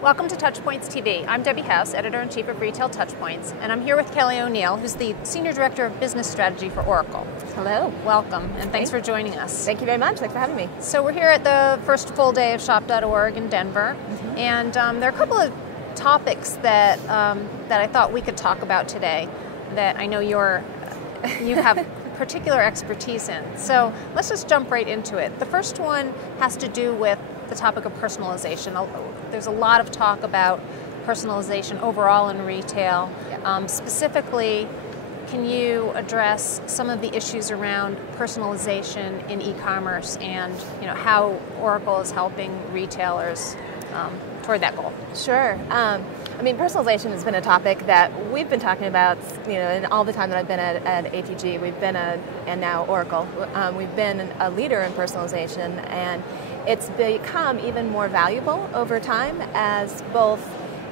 Welcome to TouchPoints TV. I'm Debbie House, Editor-in-Chief of Retail TouchPoints, and I'm here with Kelly O'Neill, who's the Senior Director of Business Strategy for Oracle. Hello. Welcome, and thanks for joining us. Thank you very much. Thanks for having me. So we're here at the first full day of Shop.org in Denver, and there are a couple of topics that I thought we could talk about today that I know you have particular expertise in. So let's just jump right into it. The first one has to do with the topic of personalization. There's a lot of talk about personalization overall in retail. Specifically, can you address some of the issues around personalization in e-commerce and how Oracle is helping retailers toward that goal? Sure. I mean, personalization has been a topic that we've been talking about, in all the time that I've been at ATG. We've been and now Oracle. We've been a leader in personalization, and it's become even more valuable over time as both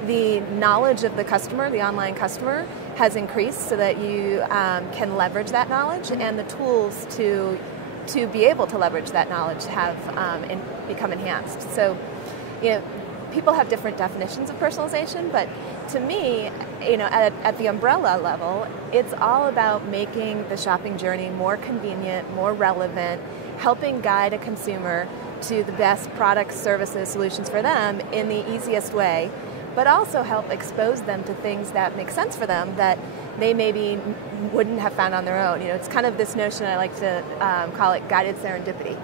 the knowledge of the customer, the online customer, has increased so that you can leverage that knowledge, and the tools to be able to leverage that knowledge have become enhanced. So, people have different definitions of personalization, but to me, at the umbrella level, it's all about making the shopping journey more convenient, more relevant, helping guide a consumer to the best products, services, solutions for them in the easiest way, but also help expose them to things that make sense for them that they maybe wouldn't have found on their own. It's kind of this notion, I like to call it guided serendipity,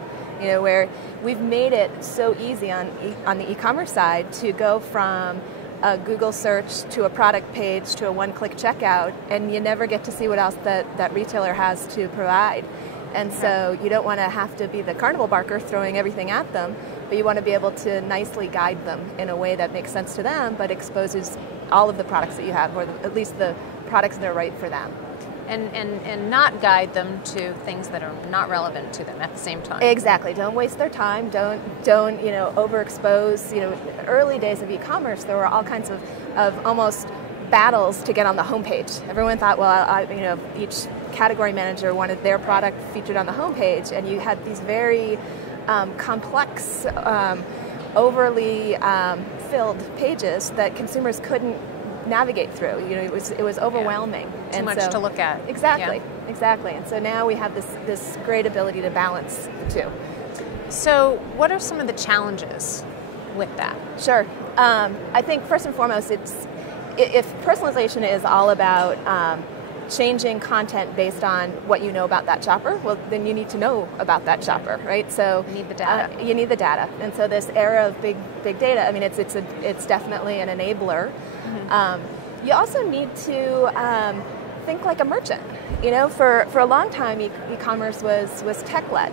where we've made it so easy on the e-commerce side to go from a Google search to a product page to a one-click checkout, and you never get to see what else that retailer has to provide. And so you don't want to have to be the carnival barker throwing everything at them, but you want to be able to nicely guide them in a way that makes sense to them, but exposes all of the products that you have, or at least the products that are right for them. And not guide them to things that are not relevant to them at the same time. Exactly. Don't waste their time. Don't overexpose. Early days of e-commerce, there were all kinds of almost battles to get on the homepage. Everyone thought, well, each category manager wanted their product featured on the homepage, and you had these very complex, overly filled pages that consumers couldn't navigate through. It was overwhelming. Too much to look at. Exactly. And so now we have this great ability to balance the two. So what are some of the challenges with that? Sure. I think first and foremost, if personalization is all about changing content based on what you know about that shopper, well, then you need to know about that shopper, right? So you need the data. You need the data, and so this era of big data, I mean, it's definitely an enabler. You also need to think like a merchant. For a long time, e-commerce was tech-led,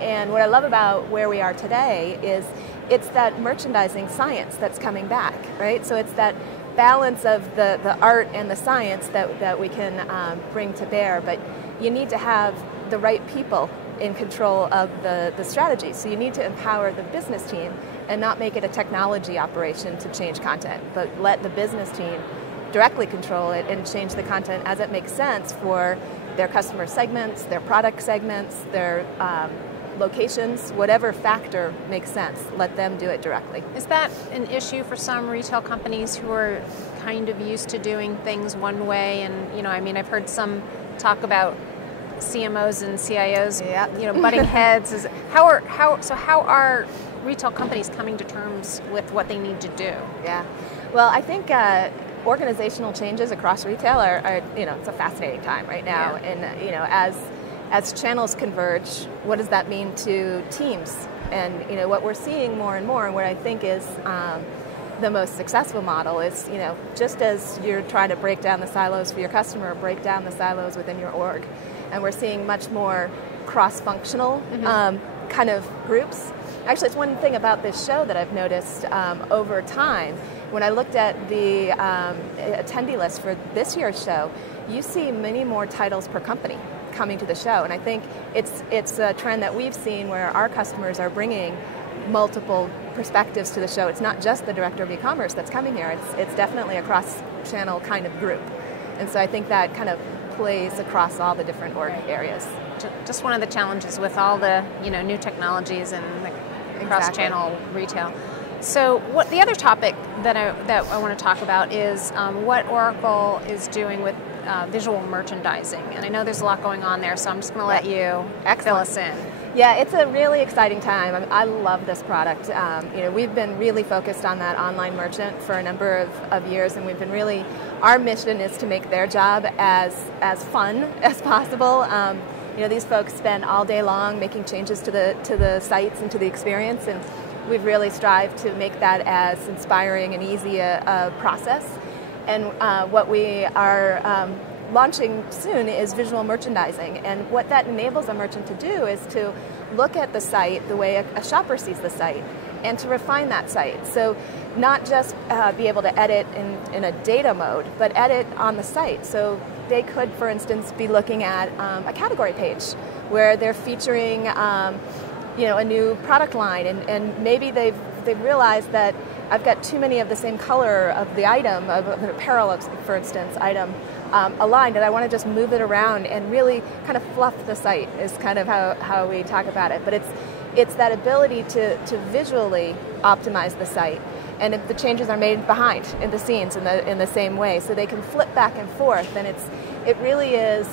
and what I love about where we are today is it's that merchandising science that's coming back, right? So it's that balance of the art and the science that we can bring to bear, but you need to have the right people in control of the strategy. So you need to empower the business team and not make it a technology operation to change content, but let the business team directly control it and change the content as it makes sense for their customer segments, their product segments, their locations, whatever factor makes sense, let them do it directly. Is that an issue for some retail companies who are kind of used to doing things one way? And I've heard some talk about CMOs and CIOs, butting heads. How are retail companies coming to terms with what they need to do? Yeah, well, I think organizational changes across retail are it's a fascinating time right now, and as channels converge, what does that mean to teams? And what we're seeing more and more, and what I think is the most successful model is, just as you're trying to break down the silos for your customer, break down the silos within your org. And we're seeing much more cross-functional kind of groups. Actually, it's one thing about this show that I've noticed over time. When I looked at the attendee list for this year's show, you see many more titles per company coming to the show, and I think it's a trend that we've seen where our customers are bringing multiple perspectives to the show. It's not just the director of e-commerce that's coming here. It's definitely a cross-channel kind of group, and so I think that kind of plays across all the different org areas. Just one of the challenges with all the new technologies and the cross-channel retail. So what the other topic that I want to talk about is what Oracle is doing with visual merchandising. And I know there's a lot going on there, so I'm just going to let you fill us in. Yeah, it's a really exciting time. I love this product. We've been really focused on that online merchant for a number of years, and we've been really, our mission is to make their job as fun as possible. These folks spend all day long making changes to the sites and to the experience, and we've really strived to make that as inspiring and easy a process. And what we are launching soon is visual merchandising. And what that enables a merchant to do is to look at the site the way a shopper sees the site and to refine that site. So not just be able to edit in a data mode, but edit on the site. So they could, for instance, be looking at a category page where they're featuring a new product line, and maybe they've realized that I've got too many of the same color of the item, of an apparel, for instance, item aligned, and I want to just move it around and really kind of fluff the site is kind of how we talk about it. But it's that ability to visually optimize the site, and if the changes are made behind in the scenes in the same way, so they can flip back and forth, and it really is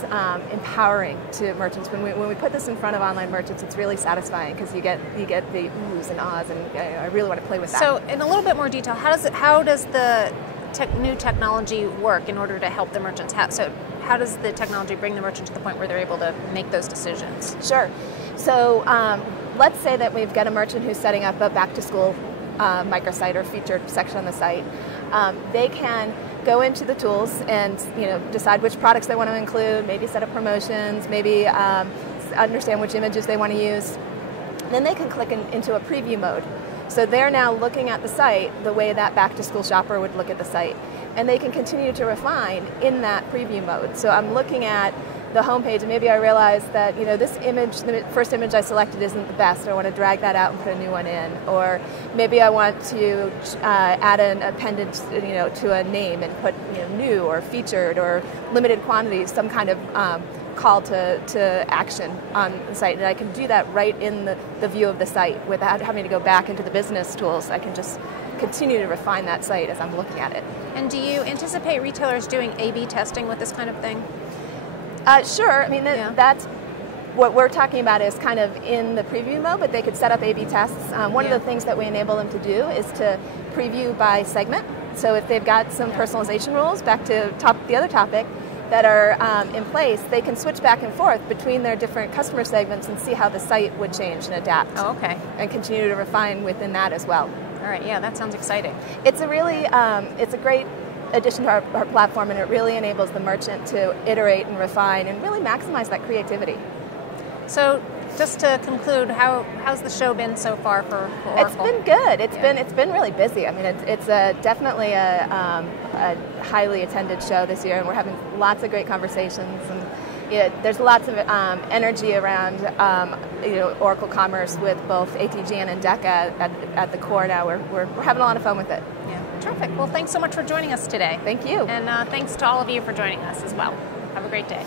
empowering to merchants. When we put this in front of online merchants, it's really satisfying because you get the oohs and ahs, and I really want to play with that. So, in a little bit more detail, how does the new technology work in order to help the merchants? How does the technology bring the merchant to the point where they're able to make those decisions? Sure. So let's say that we've got a merchant who's setting up a back-to-school microsite or featured section on the site. They can go into the tools and decide which products they want to include, maybe set up promotions, maybe understand which images they want to use. Then they can click into a preview mode. So they're now looking at the site the way that back-to-school shopper would look at the site. And they can continue to refine in that preview mode. So I'm looking at the homepage, and maybe I realize that this image, the first image I selected, isn't the best. I want to drag that out and put a new one in, or maybe I want to add an appendage, to a name and put new or featured or limited quantity, some kind of call to action on the site, and I can do that right in the view of the site without having to go back into the business tools. I can just continue to refine that site as I'm looking at it. And do you anticipate retailers doing A/B testing with this kind of thing? Sure. I mean, that's what we're talking about is kind of in the preview mode, but they could set up A/B tests. One of the things that we enable them to do is to preview by segment. So if they've got some personalization rules, back to the other topic, that are in place, they can switch back and forth between their different customer segments and see how the site would change and adapt. Oh, okay. And continue to refine within that as well. All right. Yeah, that sounds exciting. It's a really, it's a great addition to our platform, and it really enables the merchant to iterate and refine and really maximize that creativity. So just to conclude, how's the show been so far for Oracle? It's been good. It's been really busy. I mean, it's definitely a highly attended show this year, and we're having lots of great conversations, and there's lots of energy around Oracle Commerce with both ATG and Endeca at the core now. We're having a lot of fun with it. Yeah, terrific. Well, thanks so much for joining us today. Thank you. And thanks to all of you for joining us as well. Have a great day.